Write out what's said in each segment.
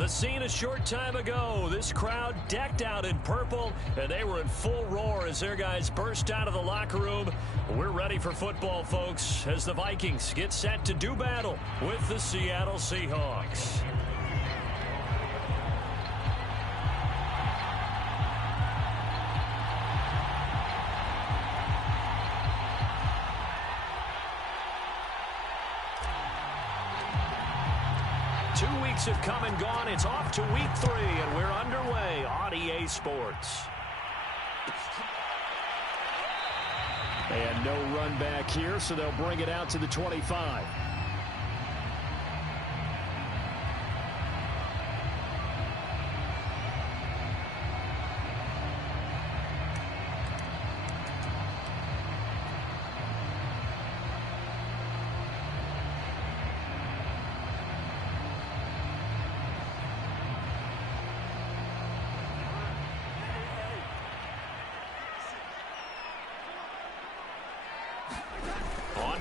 The scene a short time ago. This crowd decked out in purple, and they were in full roar as their guys burst out of the locker room. We're ready for football, folks, as the Vikings get set to do battle with the Seattle Seahawks. Have come and gone. It's off to week 3, and we're underway on EA Sports. And no run back here, so they'll bring it out to the 25.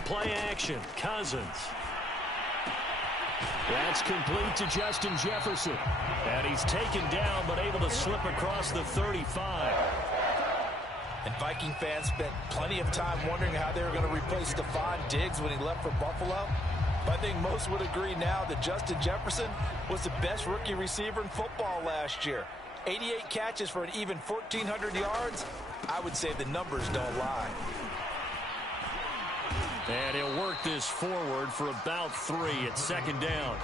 Play action, Cousins. That's complete to Justin Jefferson. And he's taken down, but able to slip across the 35. And Viking fans spent plenty of time wondering how they were going to replace Stephon Diggs when he left for Buffalo. But I think most would agree now that Justin Jefferson was the best rookie receiver in football last year. 88 catches for an even 1,400 yards. I would say the numbers don't lie. And he'll work this forward for about 3 at second down.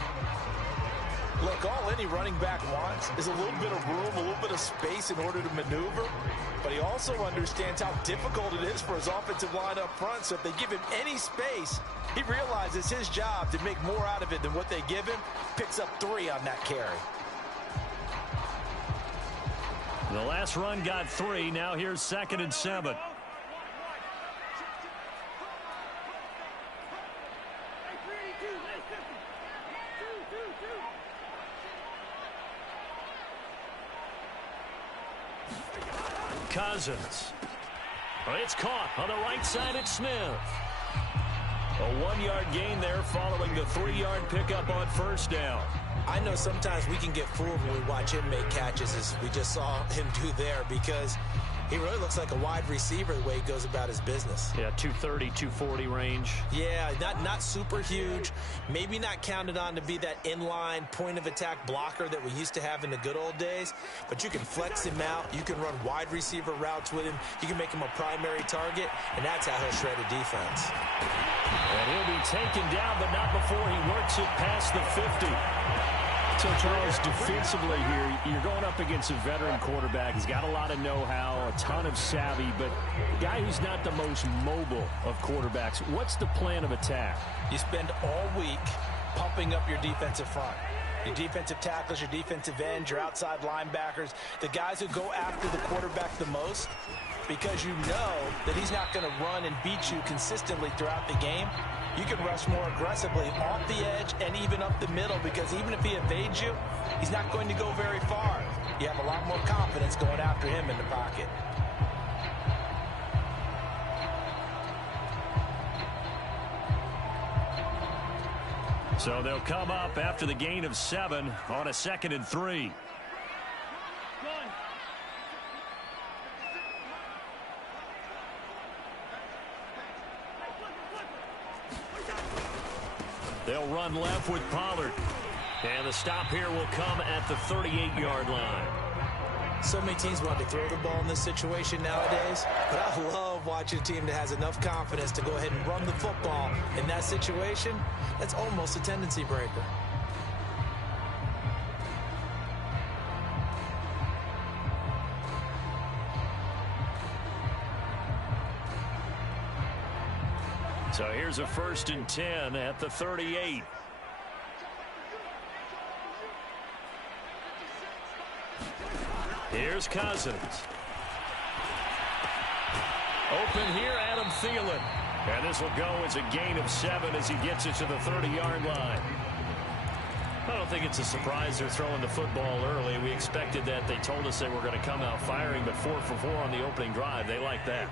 Look, all any running back wants is a little bit of room, a little bit of space in order to maneuver. But he also understands how difficult it is for his offensive line up front. So if they give him any space, he realizes it's his job to make more out of it than what they give him. Picks up 3 on that carry. The last run got 3. Now here's 2nd and 7. Cousins. It's caught on the right side at Smith. A 1-yard gain there following the 3-yard pickup on first down. I know sometimes we can get fooled when we watch him make catches, as we just saw him do there, because he really looks like a wide receiver the way he goes about his business. Yeah, 230, 240 range. Yeah, not super huge. Maybe not counted on to be that inline point-of-attack blocker that we used to have in the good old days. But you can flex him out. You can run wide receiver routes with him. You can make him a primary target, and that's how he'll shred a defense. And he'll be taken down, but not before he works it past the 50. So, Charles, defensively here, you're going up against a veteran quarterback. He's got a lot of know-how, a ton of savvy, but a guy who's not the most mobile of quarterbacks. What's the plan of attack? You spend all week pumping up your defensive front. Your defensive tackles, your defensive ends, your outside linebackers, the guys who go after the quarterback the most, because you know that he's not going to run and beat you consistently throughout the game. You can rush more aggressively off the edge and even up the middle, because even if he evades you, he's not going to go very far. You have a lot more confidence going after him in the pocket. So they'll come up after the gain of 7 on a 2nd and 3. They'll run left with Pollard. And the stop here will come at the 38-yard line. So many teams want to throw the ball in this situation nowadays, but I love watching a team that has enough confidence to go ahead and run the football in that situation. That's almost a tendency breaker. So here's a 1st and 10 at the 38. Here's Cousins. Open here, Adam Thielen. And this will go as a gain of 7 as he gets it to the 30-yard line. I don't think it's a surprise they're throwing the football early. We expected that. They told us they were going to come out firing, but 4 for 4 on the opening drive. They like that.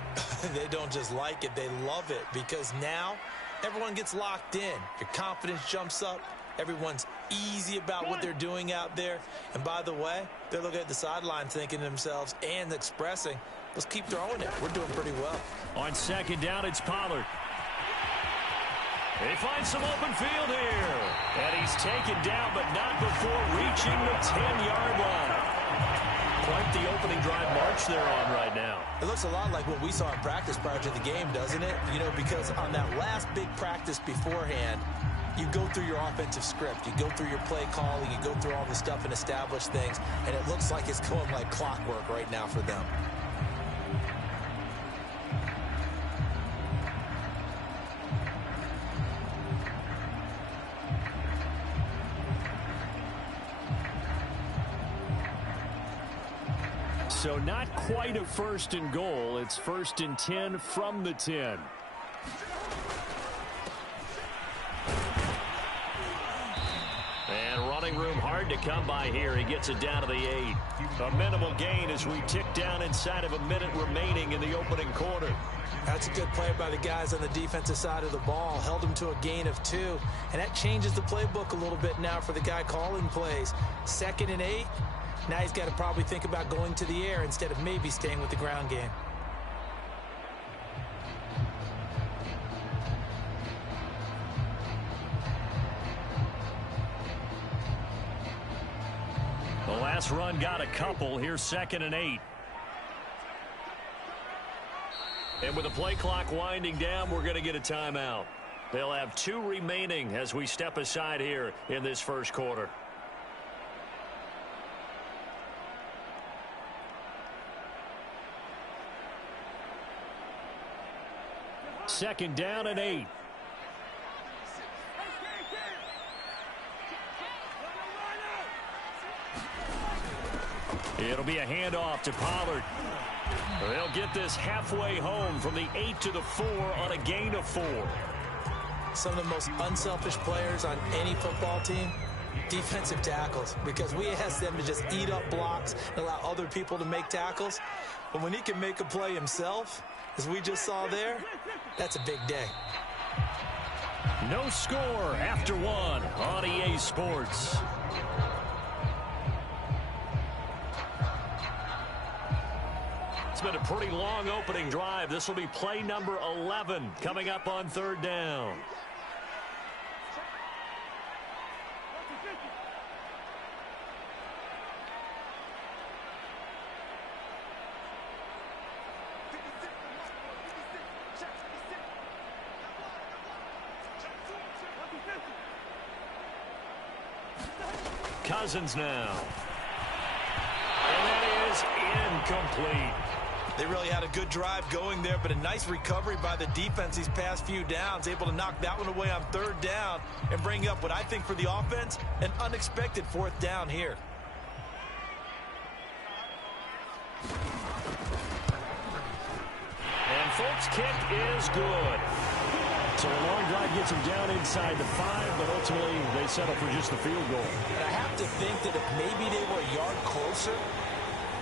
They don't just like it, they love it, because now everyone gets locked in. Your confidence jumps up. Everyone's easy about what they're doing out there. And by the way, they're looking at the sideline thinking to themselves and expressing, let's keep throwing it. We're doing pretty well. On second down, it's Pollard. He finds some open field here. And he's taken down, but not before reaching the 10-yard line. Quite the opening drive march they're on right now. It looks a lot like what we saw in practice prior to the game, doesn't it? You know, because on that last big practice beforehand, you go through your offensive script. You go through your play calling. You go through all the stuff and establish things. And it looks like it's going like clockwork right now for them. So not quite a first and goal. It's first and 10 from the 10. And running room hard to come by here. He gets it down to the 8. A minimal gain as we tick down inside of a minute remaining in the opening quarter. That's a good play by the guys on the defensive side of the ball. Held them to a gain of 2. And that changes the playbook a little bit now for the guy calling plays. 2nd and 8. Now he's got to probably think about going to the air instead of maybe staying with the ground game. The last run got a couple. Here's 2nd and 8. And with the play clock winding down, we're going to get a timeout. They'll have 2 remaining as we step aside here in this first quarter. Second down and 8. It'll be a handoff to Pollard. They'll get this halfway home from the 8 to the 4 on a gain of 4. Some of the most unselfish players on any football team, defensive tackles, because we ask them to just eat up blocks and allow other people to make tackles. But when he can make a play himself, as we just saw there, that's a big day. No score after 1 on EA Sports. It's been a pretty long opening drive. This will be play number 11 coming up on 3rd down. Cousins now. And that is incomplete. They really had a good drive going there, but a nice recovery by the defense these past few downs, able to knock that one away on 3rd down and bring up what I think for the offense, an unexpected 4th down here. And folks, kick is good. So a long drive gets them down inside the 5, but ultimately they settle for just the field goal. And I have to think that if maybe they were a yard closer,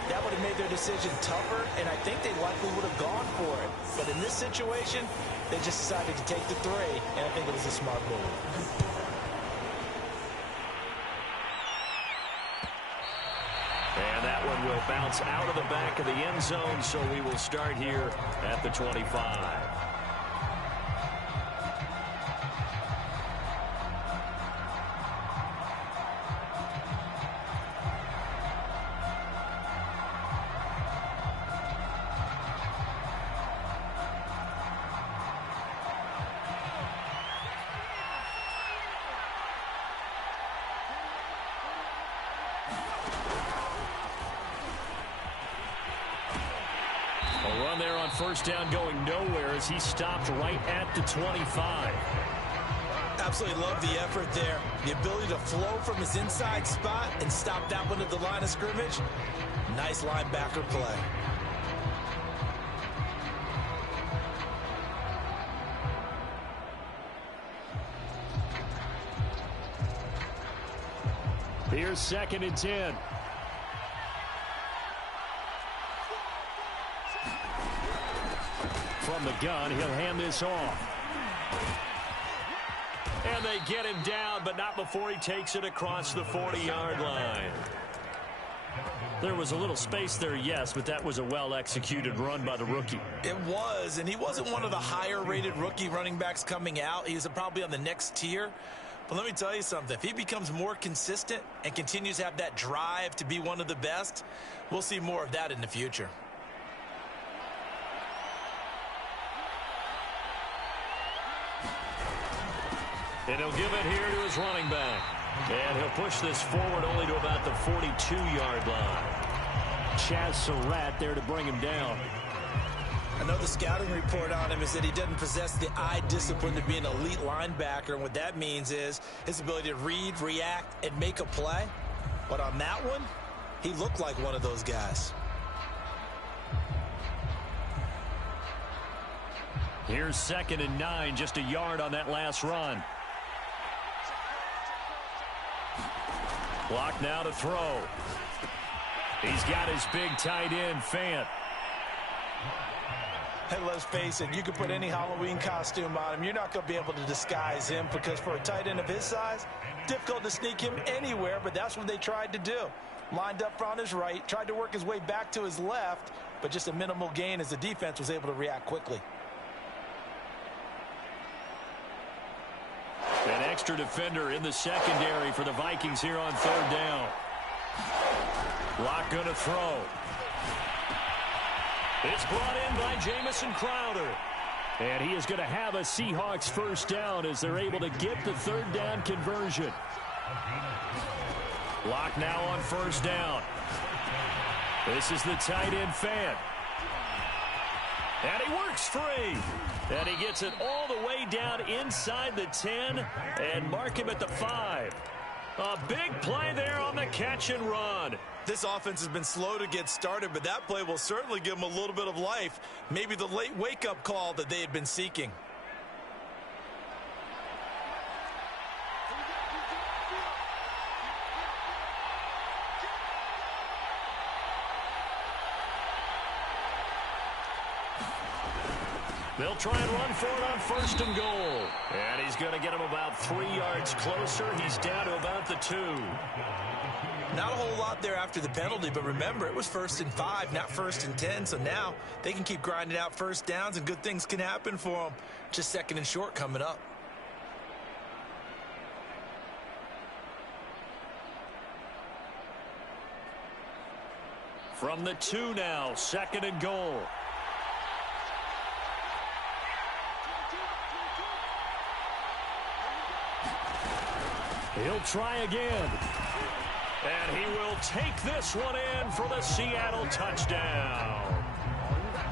that would have made their decision tougher, and I think they likely would have gone for it. But in this situation, they just decided to take the 3, and I think it was a smart move. And that one will bounce out of the back of the end zone, so we will start here at the 25. A run there on 1st down going nowhere as he stopped right at the 25. Absolutely love the effort there. The ability to flow from his inside spot and stop that one at the line of scrimmage. Nice linebacker play. Here's 2nd and 10. From the gun, he'll hand this off. And they get him down, but not before he takes it across the 40-yard line. There was a little space there, yes, but that was a well-executed run by the rookie. It was, and he wasn't one of the higher-rated rookie running backs coming out. He was probably on the next tier. But let me tell you something. If he becomes more consistent and continues to have that drive to be one of the best, we'll see more of that in the future. And he'll give it here to his running back. And he'll push this forward only to about the 42-yard line. Chaz Surratt there to bring him down. I know the scouting report on him is that he doesn't possess the eye discipline to be an elite linebacker. And what that means is his ability to read, react, and make a play. But on that one, he looked like one of those guys. Here's 2nd and 9, just a yard on that last run. Block now to throw. He's got his big tight end, Fant. Hey, let's face it, you can put any Halloween costume on him. You're not going to be able to disguise him because for a tight end of his size, difficult to sneak him anywhere, but that's what they tried to do. Lined up on his right, tried to work his way back to his left, but just a minimal gain as the defense was able to react quickly. An extra defender in the secondary for the Vikings here on 3rd down. Lock going to throw. It's brought in by Jamison Crowder. And he is going to have a Seahawks 1st down as they're able to get the 3rd down conversion. Lock now on 1st down. This is the tight end, Fant. And he works free. And he gets it all the way down inside the 10 and mark him at the 5. A big play there on the catch and run. This offense has been slow to get started, but that play will certainly give them a little bit of life. Maybe the late wake-up call that they had been seeking. They'll try and run for it on 1st and goal. And he's going to get him about 3 yards closer. He's down to about the 2. Not a whole lot there after the penalty, but remember, it was 1st and 5, not 1st and 10. So now they can keep grinding out 1st downs, and good things can happen for them. Just 2nd and short coming up. From the 2 now, 2nd and goal. He'll try again. And he will take this one in for the Seattle touchdown.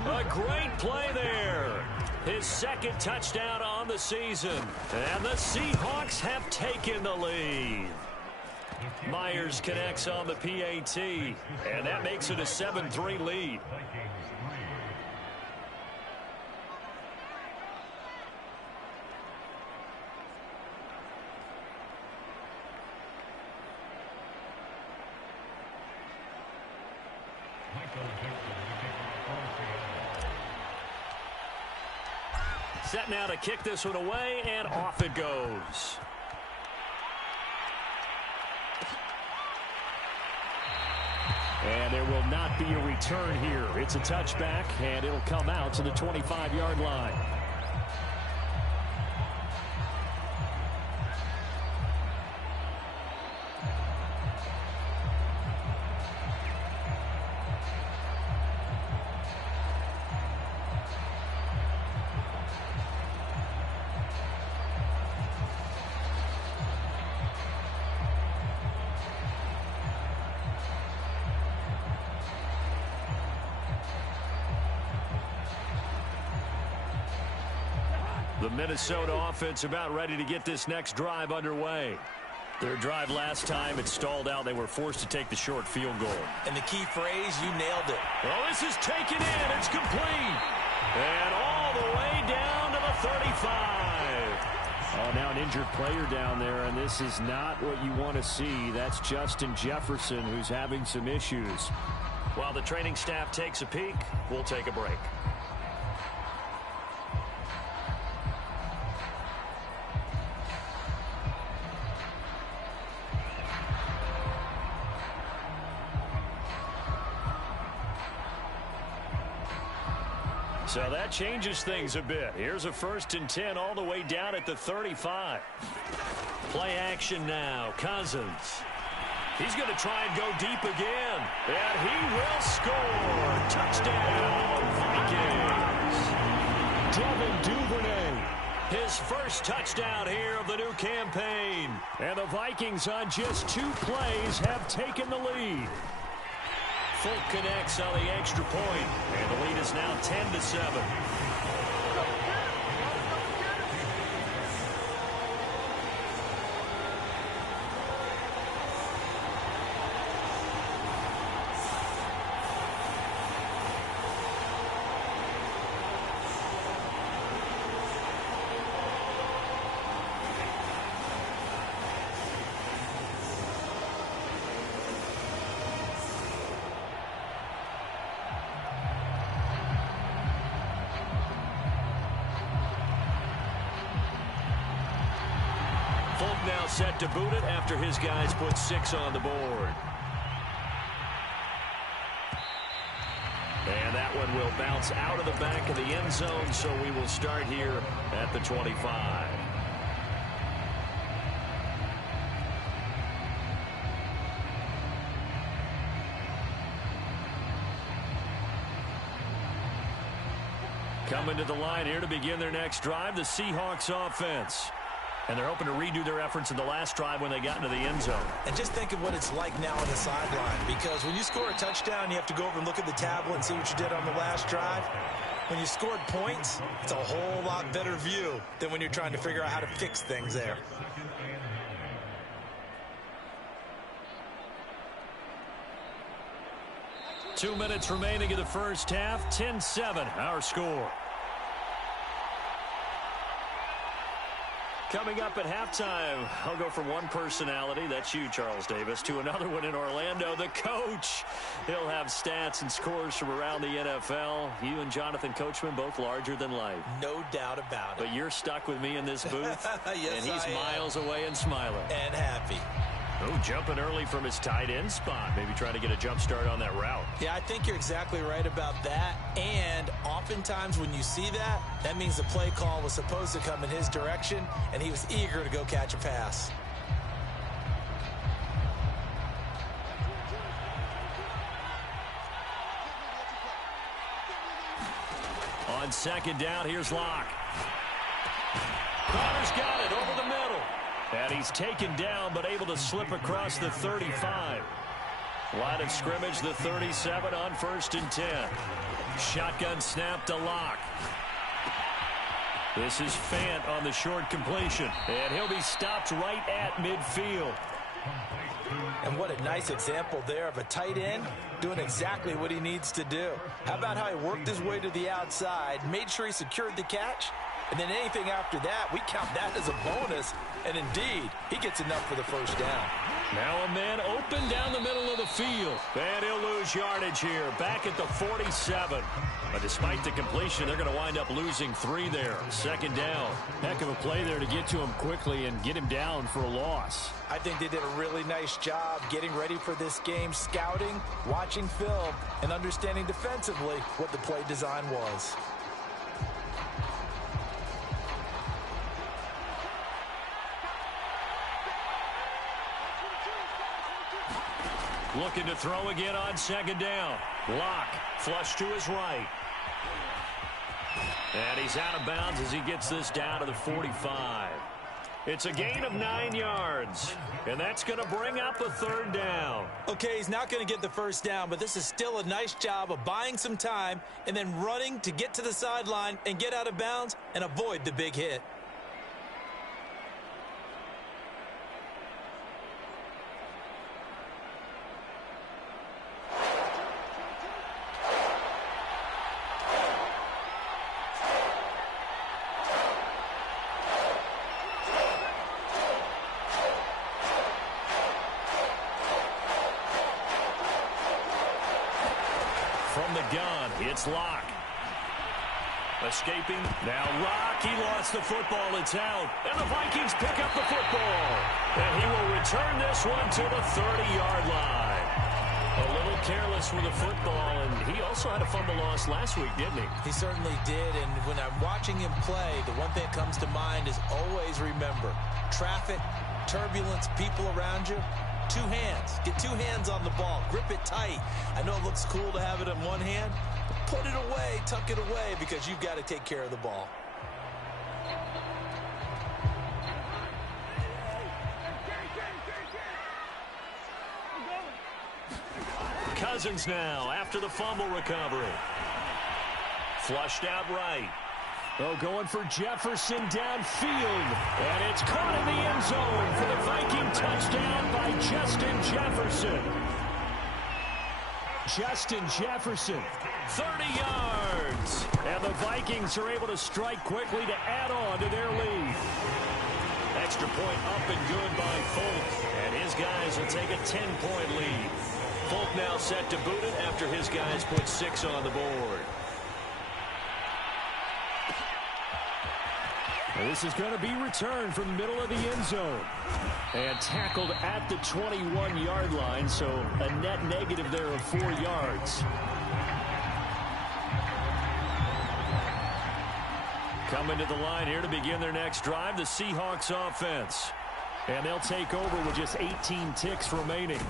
A great play there. His 2nd touchdown on the season. And the Seahawks have taken the lead. Myers connects on the PAT. And that makes it a 7-3 lead. Set now to kick this one away, and off it goes. And there will not be a return here. It's a touchback, and it'll come out to the 25-yard line. The Minnesota offense about ready to get this next drive underway. Their drive last time, it stalled out. They were forced to take the short field goal. And the key phrase, you nailed it. Oh, this is taken in. It's complete. And all the way down to the 35. Oh, now an injured player down there, and this is not what you want to see. That's Justin Jefferson, who's having some issues. While the training staff takes a peek, we'll take a break. So that changes things a bit. Here's a 1st and 10 all the way down at the 35. Play action now. Cousins. He's going to try and go deep again. And he will score. Touchdown, Vikings. Devin Duvernay. His first touchdown here of the new campaign. And the Vikings on just 2 plays have taken the lead. Folk connects on the extra point, and the lead is now 10-7. Folk now set to boot it after his guys put 6 on the board. And that one will bounce out of the back of the end zone, so we will start here at the 25. Coming to the line here to begin their next drive, the Seahawks offense. And they're hoping to redo their efforts in the last drive when they got into the end zone. And just think of what it's like now on the sideline, because when you score a touchdown, you have to go over and look at the tablet and see what you did on the last drive. When you scored points, it's a whole lot better view than when you're trying to figure out how to fix things there. Two minutes remaining in the first half, 10-7, our score. Coming up at halftime, I'll go from one personality, that's you, Charles Davis, to another one in Orlando, the coach. He'll have stats and scores from around the NFL. You and Jonathan Coachman, both larger than life. No doubt about it. But you're stuck with me in this booth, yes, and he's miles away and smiling. And happy. Oh, jumping early from his tight end spot. Maybe trying to get a jump start on that route. Yeah, I think you're exactly right about that. And oftentimes when you see that, that means the play call was supposed to come in his direction, and he was eager to go catch a pass. On 2nd down, here's Locke. Connor's got it over the middle. And he's taken down, but able to slip across the 35. Line of scrimmage, the 37 on 1st and 10. Shotgun snap to Locke. This is Fant on the short completion. And he'll be stopped right at midfield. And what a nice example there of a tight end doing exactly what he needs to do. How about how he worked his way to the outside, made sure he secured the catch, and then anything after that, we count that as a bonus. And indeed, he gets enough for the first down. Now a man open down the middle of the field. And he'll lose yardage here, back at the 47. But despite the completion, they're going to wind up losing 3 there. 2nd down. Heck of a play there to get to him quickly and get him down for a loss. I think they did a really nice job getting ready for this game, scouting, watching film, and understanding defensively what the play design was. Looking to throw again on 2nd down. Locke, flush to his right. And he's out of bounds as he gets this down to the 45. It's a gain of 9 yards. And that's going to bring up a 3rd down. Okay, he's not going to get the first down, but this is still a nice job of buying some time and then running to get to the sideline and get out of bounds and avoid the big hit. From the gun, it's Locke. Escaping. Now Locke, he lost the football. It's out. And the Vikings pick up the football. And he will return this one to the 30-yard line. A little careless us with a football, and he also had a fumble loss last week, didn't he? He certainly did, and when I'm watching him play, the one thing that comes to mind is always remember, traffic, turbulence, people around you, two hands. Get two hands on the ball. Grip it tight. I know it looks cool to have it in one hand, but put it away, tuck it away, because you've got to take care of the ball. Cousins now after the fumble recovery. Flushed out right. Oh, going for Jefferson downfield. And it's caught in the end zone for the Viking touchdown by Justin Jefferson. Justin Jefferson, 30 yards. And the Vikings are able to strike quickly to add on to their lead. Extra point up and good by Folk. And his guys will take a 10-point lead. Folk now set to boot it after his guys put 6 on the board. And this is going to be returned from the middle of the end zone. And tackled at the 21-yard line, so a net negative there of 4 yards. Coming to the line here to begin their next drive, the Seahawks offense. And they'll take over with just 18 ticks remaining.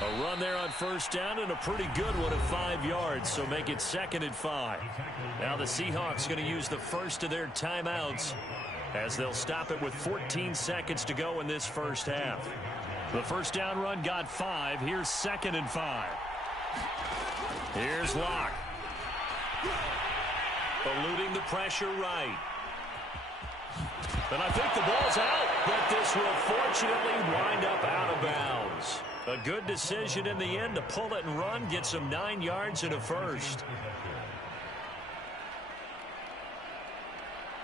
A run there on first down and a pretty good one of 5 yards, so make it 2nd and 5. Now the Seahawks going to use the first of their timeouts as they'll stop it with 14 seconds to go in this first half. The first down run got 5. Here's 2nd and 5. Here's Locke. Eluding the pressure right. And I think the ball's out, but this will fortunately wind up out of bounds. A good decision in the end to pull it and run, get some 9 yards and a first.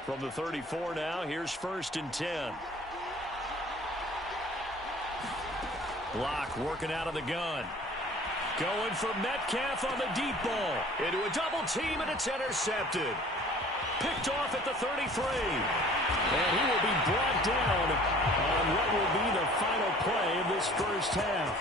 From the 34 now, here's 1st and 10. Locke working out of the gun. Going for Metcalf on the deep ball. Into a double team, and it's intercepted. Picked off at the 33. And he will be brought down on what will be the final play of this first half.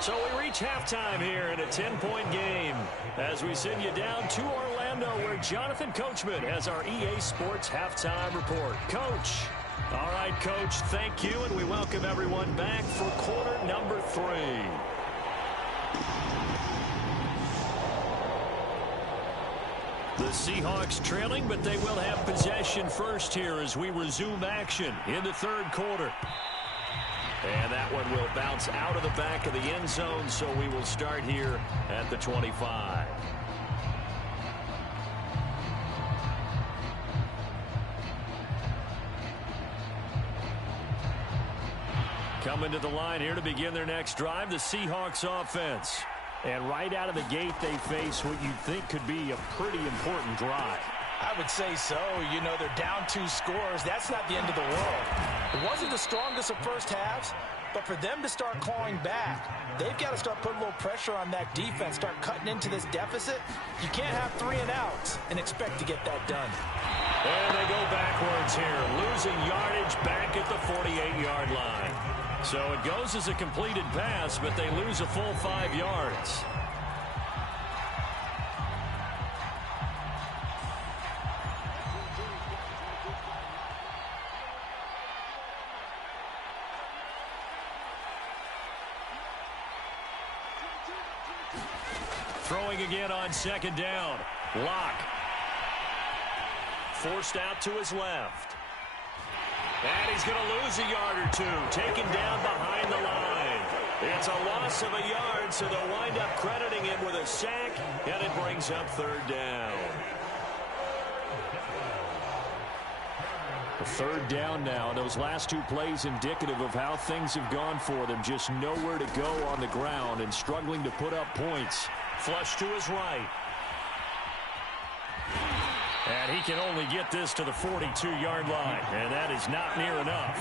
So we reach halftime here in a 10-point game as we send you down to Orlando, where Jonathan Coachman has our EA Sports halftime report. Coach. All right, Coach, thank you, and we welcome everyone back for quarter number 3. The Seahawks trailing, but they will have possession first here as we resume action in the third quarter. And that one will bounce out of the back of the end zone, so we will start here at the 25. Coming to the line here to begin their next drive, the Seahawks offense. And right out of the gate, they face what you'd think could be a pretty important drive. I would say so. You know, they're down 2 scores. That's not the end of the world. It wasn't the strongest of first halves, but for them to start clawing back, they've got to start putting a little pressure on that defense, start cutting into this deficit. You can't have 3 and outs and expect to get that done. And they go backwards here, losing yardage back at the 48-yard line. So it goes as a completed pass, but they lose a full 5 yards. Throwing again on 2nd down. Locke. Forced out to his left. And he's going to lose a yard or 2, taken down behind the line. It's a loss of a yard, so they'll wind up crediting him with a sack, and it brings up 3rd down. A 3rd down now. Those last 2 plays indicative of how things have gone for them. Just nowhere to go on the ground and struggling to put up points. Flush to his right. And he can only get this to the 42-yard line, and that is not near enough.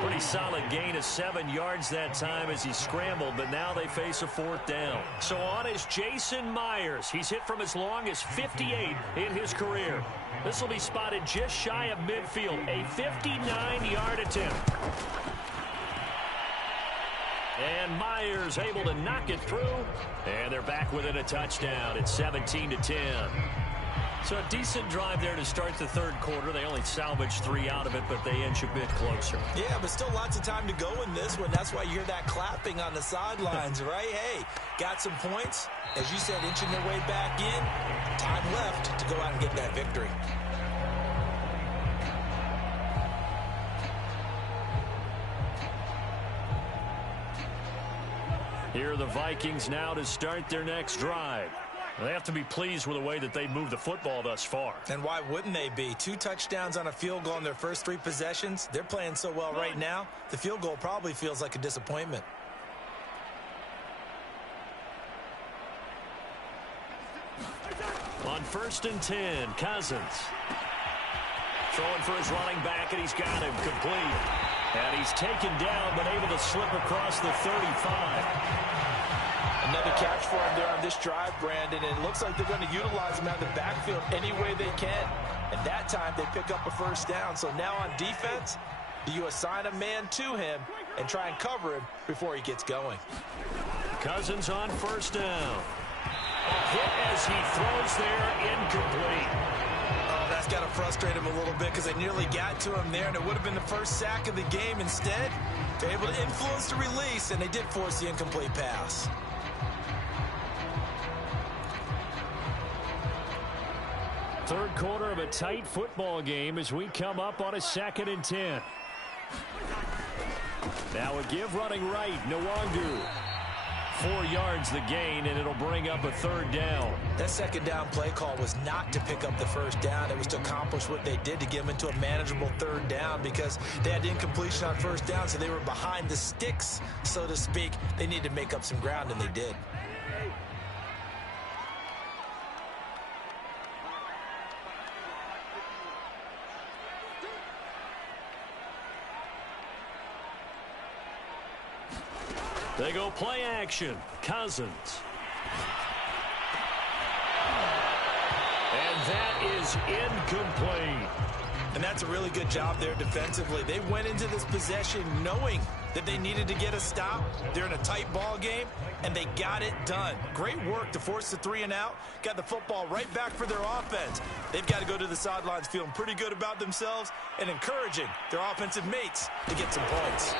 Pretty solid gain of 7 yards that time as he scrambled, but now they face a 4th down. So on is Jason Myers. He's hit from as long as 58 in his career. This will be spotted just shy of midfield, a 59-yard attempt. And Myers able to knock it through. And they're back within a touchdown. It's 17-10. So a decent drive there to start the third quarter. They only salvaged 3 out of it, but they inch a bit closer. Yeah, but still lots of time to go in this one. That's why you hear that clapping on the sidelines, right? Hey, got some points. As you said, inching their way back in. Time left to go out and get that victory. Here are the Vikings now to start their next drive. They have to be pleased with the way that they moved the football thus far. And why wouldn't they be? 2 touchdowns on a field goal in their first 3 possessions. They're playing so well right now, the field goal probably feels like a disappointment. On 1st and 10, Cousins. Throwing for his running back, and he's got him complete. And he's taken down, but able to slip across the 35. Another catch for him there on this drive, Brandon, and it looks like they're going to utilize him out of the backfield any way they can. And that time, they pick up a first down. So now on defense, do you assign a man to him and try and cover him before he gets going? Cousins on 1st down. A hit as he throws there, incomplete. Oh, that's got to frustrate him a little bit because they nearly got to him there, and it would have been the first sack of the game. Instead, they're able to influence the release, and they did force the incomplete pass. Third quarter of a tight football game as we come up on a 2nd and 10. Now a give running right, Nwangu. 4 yards the gain, and it'll bring up a 3rd down. That 2nd down play call was not to pick up the 1st down. It was to accomplish what they did to get them into a manageable 3rd down because they had incompletion on 1st down, so they were behind the sticks, so to speak. They needed to make up some ground, and they did. They go play action. Cousins. And that is incomplete. And that's a really good job there defensively. They went into this possession knowing that they needed to get a stop. They're in a tight ball game, and they got it done. Great work to force the 3 and out. Got the football right back for their offense. They've got to go to the sidelines feeling pretty good about themselves and encouraging their offensive mates to get some points.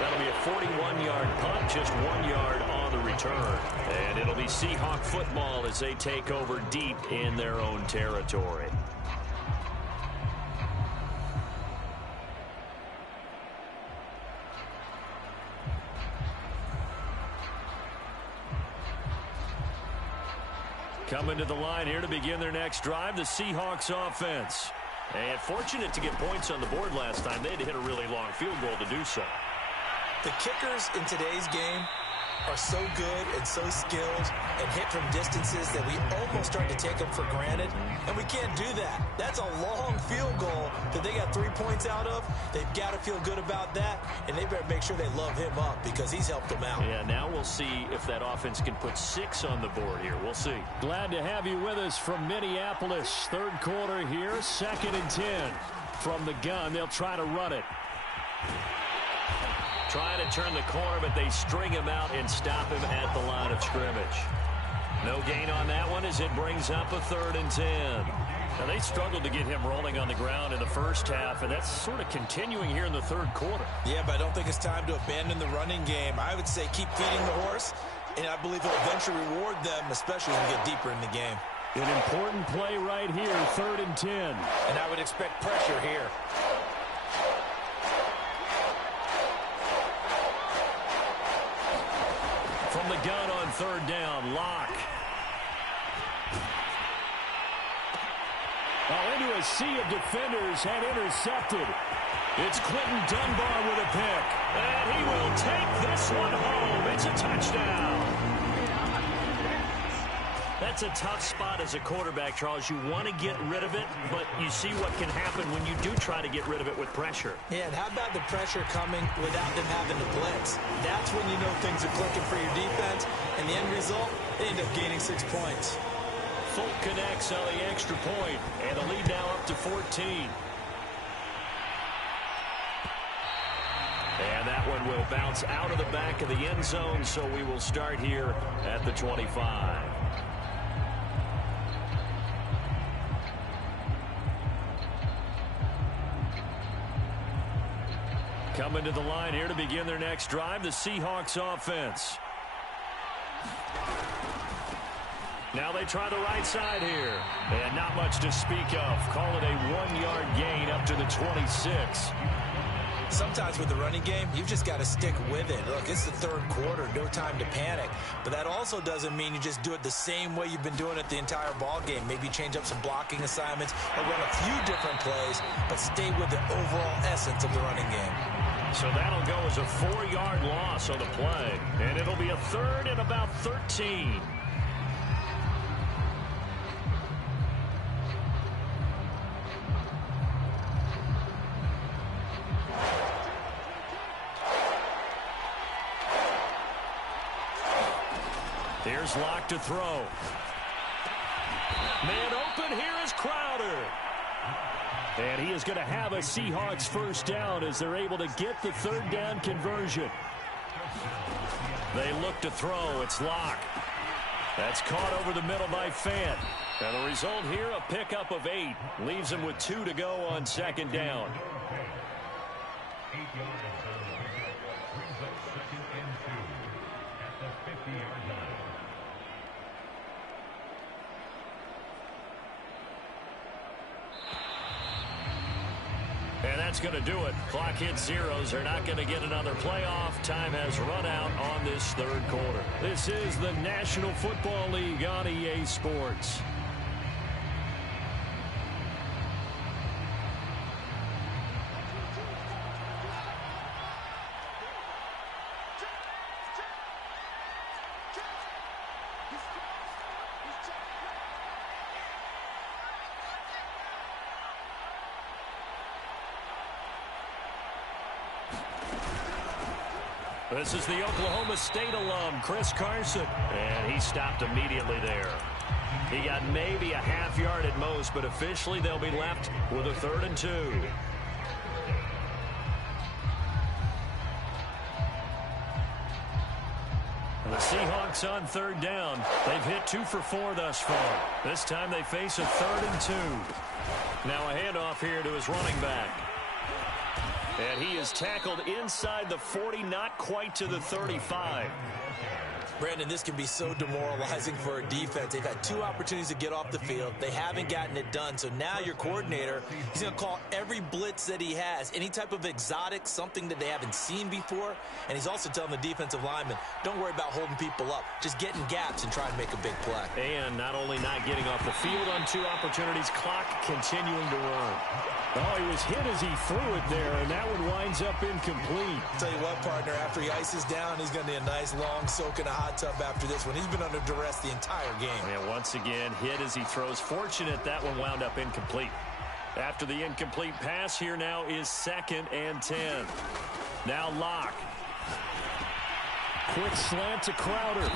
That'll be a 41-yard punt, just 1 yard on the return. And it'll be Seahawk football as they take over deep in their own territory. Coming to the line here to begin their next drive, the Seahawks offense. And fortunate to get points on the board last time. They had to hit a really long field goal to do so. The kickers in today's game are so good and so skilled and hit from distances that we almost start to take them for granted, and we can't do that. That's a long field goal that they got 3 points out of. They've got to feel good about that, and they better make sure they love him up because he's helped them out. Yeah, now we'll see if that offense can put 6 on the board here. We'll see. Glad to have you with us from Minneapolis. Third quarter here, 2nd and 10. From the gun, they'll try to run it. Trying to turn the corner, but they string him out and stop him at the line of scrimmage. No gain on that one as it brings up a 3rd and 10. Now, they struggled to get him rolling on the ground in the first half, and that's sort of continuing here in the third quarter. Yeah, but I don't think it's time to abandon the running game. I would say keep feeding the horse, and I believe it'll eventually reward them, especially as we get deeper in the game. An important play right here, 3rd and 10. And I would expect pressure here. From the gun on 3rd down, Locke. Into a sea of defenders and intercepted. It's Clinton Dunbar with a pick. And he will take this one home. It's a touchdown. That's a tough spot as a quarterback, Charles. You want to get rid of it, but you see what can happen when you do try to get rid of it with pressure. Yeah, and how about the pressure coming without them having to blitz? That's when you know things are clicking for your defense, and the end result, they end up gaining 6 points. Folk connects on the extra point, and the lead now up to 14. And that one will bounce out of the back of the end zone, so we will start here at the 25. Coming to the line here to begin their next drive, the Seahawks offense. Now they try the right side here. And not much to speak of. Call it a 1-yard gain up to the 26. Sometimes with the running game, you've just got to stick with it. Look, it's the third quarter, no time to panic. But that also doesn't mean you just do it the same way you've been doing it the entire ball game. Maybe change up some blocking assignments or run a few different plays, but stay with the overall essence of the running game. So that'll go as a 4-yard loss on the play. And it'll be a third and about 13. Here's Locke to throw. Man open, here is Crowder. And he is going to have a Seahawks first down as they're able to get the third down conversion. They look to throw. It's Locke. That's caught over the middle by Fant. And the result here, a pickup of 8. Leaves him with 2 to go on second down. 8 yards on the pickup. Brings up second and 2 at the 50-yard line. And that's going to do it. Clock hits zeros. They're not going to get another playoff. Time has run out on this third quarter. This is the National Football League on EA Sports. This is the Oklahoma State alum, Chris Carson. And he stopped immediately there. He got maybe a half yard at most, but officially they'll be left with a 3rd and 2. The Seahawks on 3rd down. They've hit 2 for 4 thus far. This time they face a 3rd and 2. Now a handoff here to his running back. And he is tackled inside the 40, not quite to the 35. Brandon, this can be so demoralizing for a defense. They've had 2 opportunities to get off the field. They haven't gotten it done. So now your coordinator, he's going to call every blitz that he has, any type of exotic, something that they haven't seen before. And he's also telling the defensive lineman, don't worry about holding people up. Just get in gaps and try and make a big play. And not only not getting off the field on 2 opportunities, clock continuing to run. Oh, he was hit as he threw it there, and that one winds up incomplete. I'll tell you what, partner, after he ices down, he's going to need a nice long soak in a hot tub after this one. He's been under duress the entire game. And once again, hit as he throws. Fortunate that one wound up incomplete. After the incomplete pass, here now is 2nd and 10. Now Locke. Quick slant to Crowder.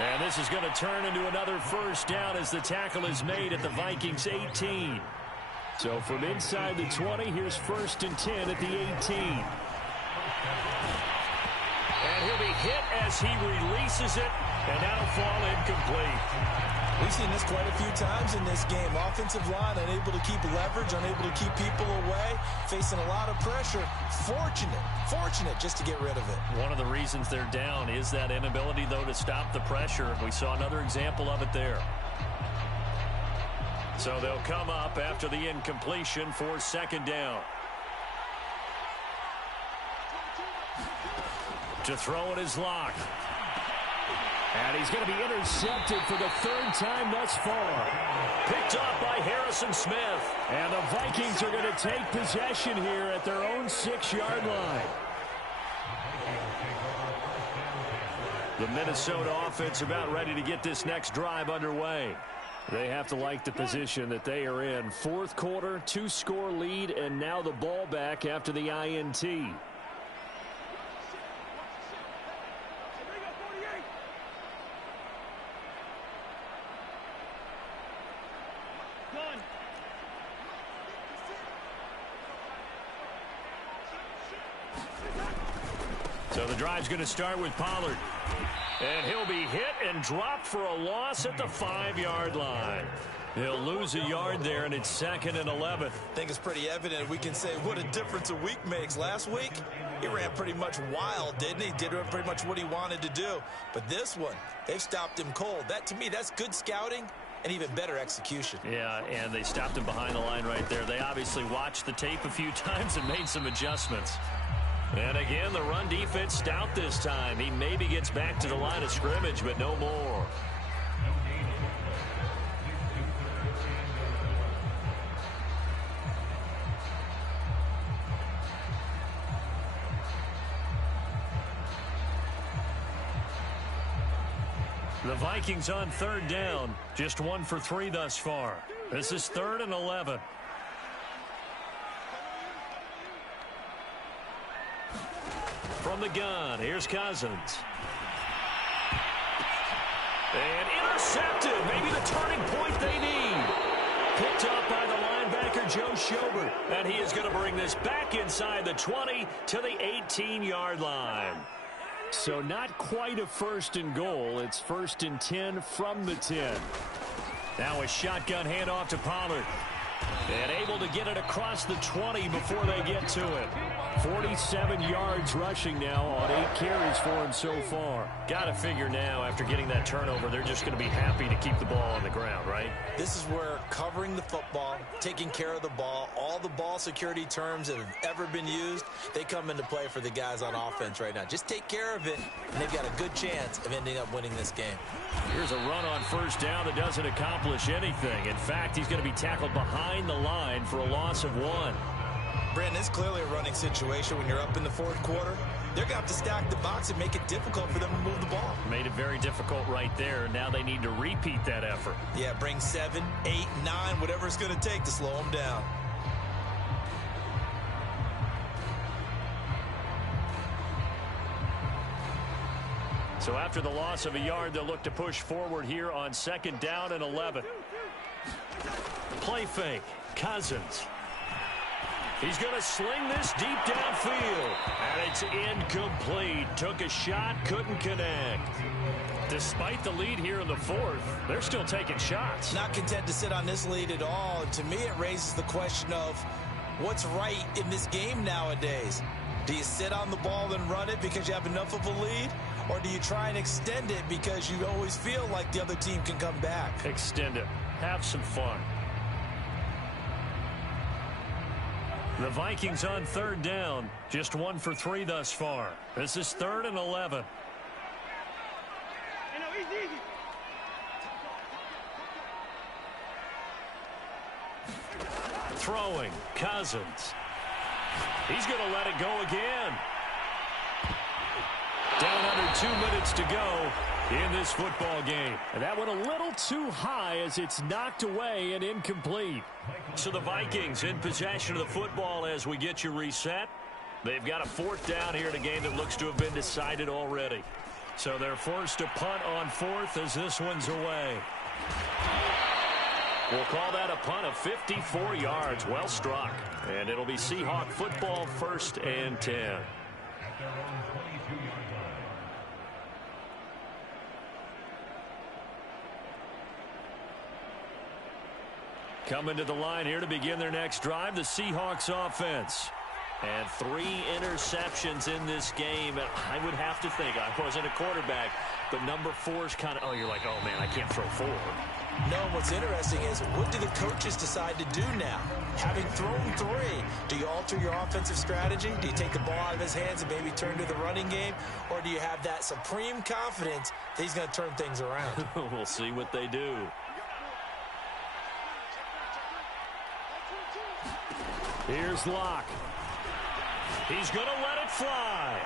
And this is going to turn into another first down as the tackle is made at the Vikings 18. So from inside the 20, here's 1st and 10 at the 18. And he'll be hit as he releases it, and that'll fall incomplete. We've seen this quite a few times in this game. Offensive line unable to keep leverage, unable to keep people away, facing a lot of pressure. Fortunate just to get rid of it. One of the reasons they're down is that inability, though, to stop the pressure. We saw another example of it there. So they'll come up after the incompletion for 2nd down. To throw it is Locke. And he's going to be intercepted for the 3rd time thus far. Picked off by Harrison Smith. And the Vikings are going to take possession here at their own 6-yard line. The Minnesota offense about ready to get this next drive underway. They have to like the position that they are in. 4th quarter, 2-score lead, and now the ball back after the INT. the drive's going to start with Pollard. And he'll be hit and dropped for a loss at the 5-yard line. He'll lose a yard there, and it's 2nd and 11. I think it's pretty evident. We can say what a difference a week makes. Last week, he ran pretty much wild, didn't he? Did pretty much what he wanted to do. But this one, they've stopped him cold. That, to me, that's good scouting and even better execution. Yeah, and they stopped him behind the line right there. They obviously watched the tape a few times and made some adjustments. And again, the run defense stout this time. He maybe gets back to the line of scrimmage, but no more. The Vikings on 3rd down. Just 1 for 3 thus far. This is 3rd and 11. From the gun, here's Cousins. And intercepted. Maybe the turning point they need. Picked up by the linebacker, Joe Schobert. And he is going to bring this back inside the 20 to the 18-yard line. So not quite a 1st and goal. It's 1st and 10 from the 10. Now a shotgun handoff to Pollard. And able to get it across the 20 before they get to it. 47 yards rushing now on 8 carries for him so far. Got to figure now, after getting that turnover, they're just going to be happy to keep the ball on the ground, right? This is where covering the football, taking care of the ball, all the ball security terms that have ever been used, they come into play for the guys on offense right now. Just take care of it, and they've got a good chance of ending up winning this game. Here's a run on 1st down that doesn't accomplish anything. In fact, he's going to be tackled behind the line for a loss of 1. Brandon, it's clearly a running situation when you're up in the 4th quarter. They're going to have to stack the box and make it difficult for them to move the ball. Made it very difficult right there. Now they need to repeat that effort. Yeah, bring 7, 8, 9, whatever it's going to take to slow them down. So after the loss of a yard, they'll look to push forward here on 2nd down and 11. Play fake. Cousins. He's going to sling this deep downfield. And it's incomplete. Took a shot, couldn't connect. Despite the lead here in the 4th, they're still taking shots. Not content to sit on this lead at all. And to me, it raises the question of what's right in this game nowadays. Do you sit on the ball and run it because you have enough of a lead? Or do you try and extend it because you always feel like the other team can come back? Extend it. Have some fun. The Vikings on 3rd down. Just 1 for 3 thus far. This is 3rd and 11. Throwing. Cousins. He's going to let it go again. Down under 2 minutes to go in this football game. And that went a little too high as it's knocked away and incomplete. So the Vikings in possession of the football as we get you reset. They've got a 4th down here in a game that looks to have been decided already. So they're forced to punt on 4th as this one's away. We'll call that a punt of 54 yards. Well struck. And it'll be Seahawk football, 1st and 10. Coming to the line here to begin their next drive, the Seahawks offense. And 3 interceptions in this game. And I would have to think, I wasn't a quarterback, but number 4 is kind of, oh, you're like, oh, man, I can't throw 4. No, what's interesting is what do the coaches decide to do now? Having thrown 3, do you alter your offensive strategy? Do you take the ball out of his hands and maybe turn to the running game? Or do you have that supreme confidence that he's going to turn things around? We'll see what they do. Here's Locke. He's going to let it fly.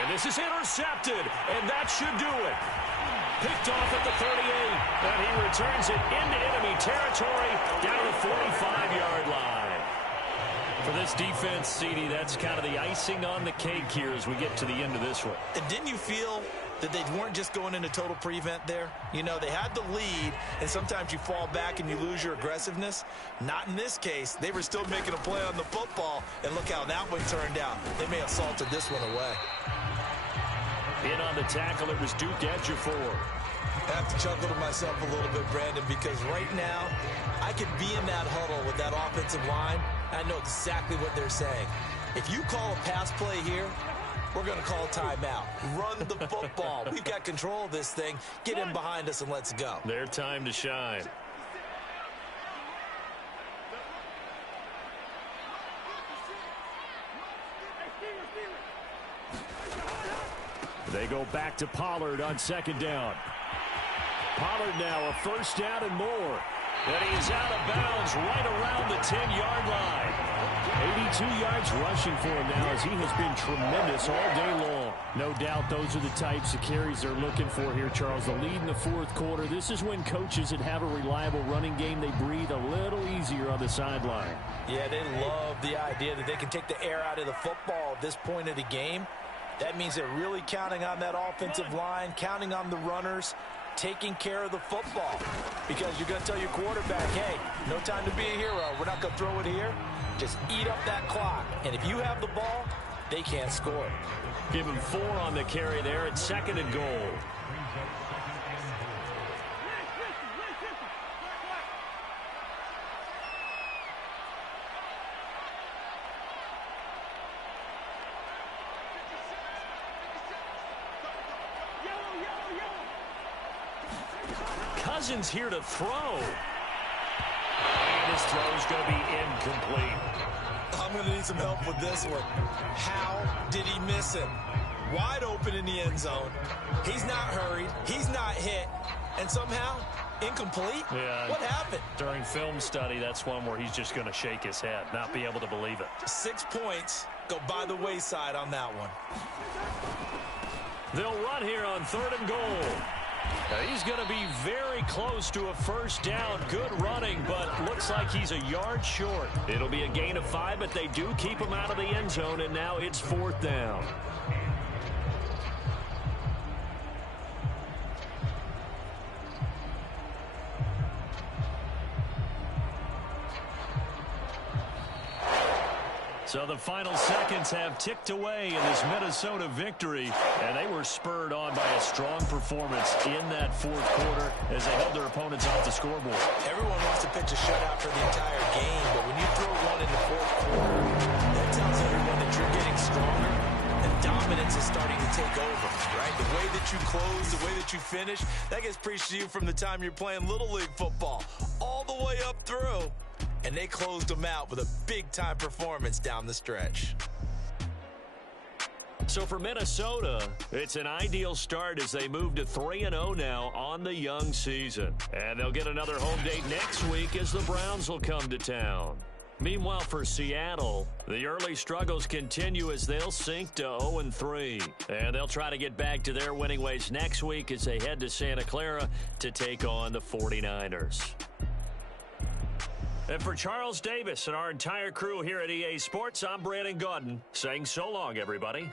And this is intercepted, and that should do it. Picked off at the 38, and he returns it into enemy territory down to the 45-yard line. For this defense, CD, that's kind of the icing on the cake here as we get to the end of this one. And didn't you feel that they weren't just going into total prevent there? You know, they had the lead, and sometimes you fall back and you lose your aggressiveness. Not in this case. They were still making a play on the football, and look how that one turned out. They may have salted this one away. In on the tackle, it was Duke Ejiofor. I have to chuckle to myself a little bit, Brandon, because right now I could be in that huddle with that offensive line. I know exactly what they're saying. If you call a pass play here, we're going to call timeout. Run the football. We've got control of this thing. Get in behind us and let's go. Their time to shine. They go back to Pollard on second down. Pollard now a first down and more. And he's out of bounds right around the 10-yard line. 82 yards rushing for him now as he has been tremendous all day long. No doubt those are the types of carries they're looking for here, Charles. The lead in the fourth quarter. This is when coaches that have a reliable running game, they breathe a little easier on the sideline. Yeah, they love the idea that they can take the air out of the football at this point of the game. That means they're really counting on that offensive line, counting on the runners, taking care of the football. Because you're going to tell your quarterback, hey, no time to be a hero. We're not going to throw it here. Just eat up that clock. And if you have the ball, they can't score. Give him 4 on the carry there at second and goal. Cousins here to throw. And his throw is going to be incomplete. I'm going to need some help with this one. How did he miss him? Wide open in the end zone. He's not hurried. He's not hit. And somehow, incomplete? Yeah. What happened? During film study, that's one where he's just going to shake his head, not be able to believe it. 6 points go by the wayside on that one. They'll run here on third and goal. He's going to be very close to a first down. Good running, but looks like he's a yard short. It'll be a gain of 5, but they do keep him out of the end zone, and now it's fourth down. So the final seconds have ticked away in this Minnesota victory, and they were spurred on by a strong performance in that fourth quarter as they held their opponents off the scoreboard. Everyone wants to pitch a shutout for the entire game, but when you throw one in the fourth quarter, that tells everyone that you're getting stronger and dominance is starting to take over, right? The way that you close, the way that you finish, that gets preached to you from the time you're playing Little League football all the way up through. And they closed them out with a big-time performance down the stretch. So for Minnesota, it's an ideal start as they move to 3-0 now on the young season. And they'll get another home date next week as the Browns will come to town. Meanwhile, for Seattle, the early struggles continue as they'll sink to 0-3. And they'll try to get back to their winning ways next week as they head to Santa Clara to take on the 49ers. And for Charles Davis and our entire crew here at EA Sports, I'm Brandon Gaudin saying so long, everybody.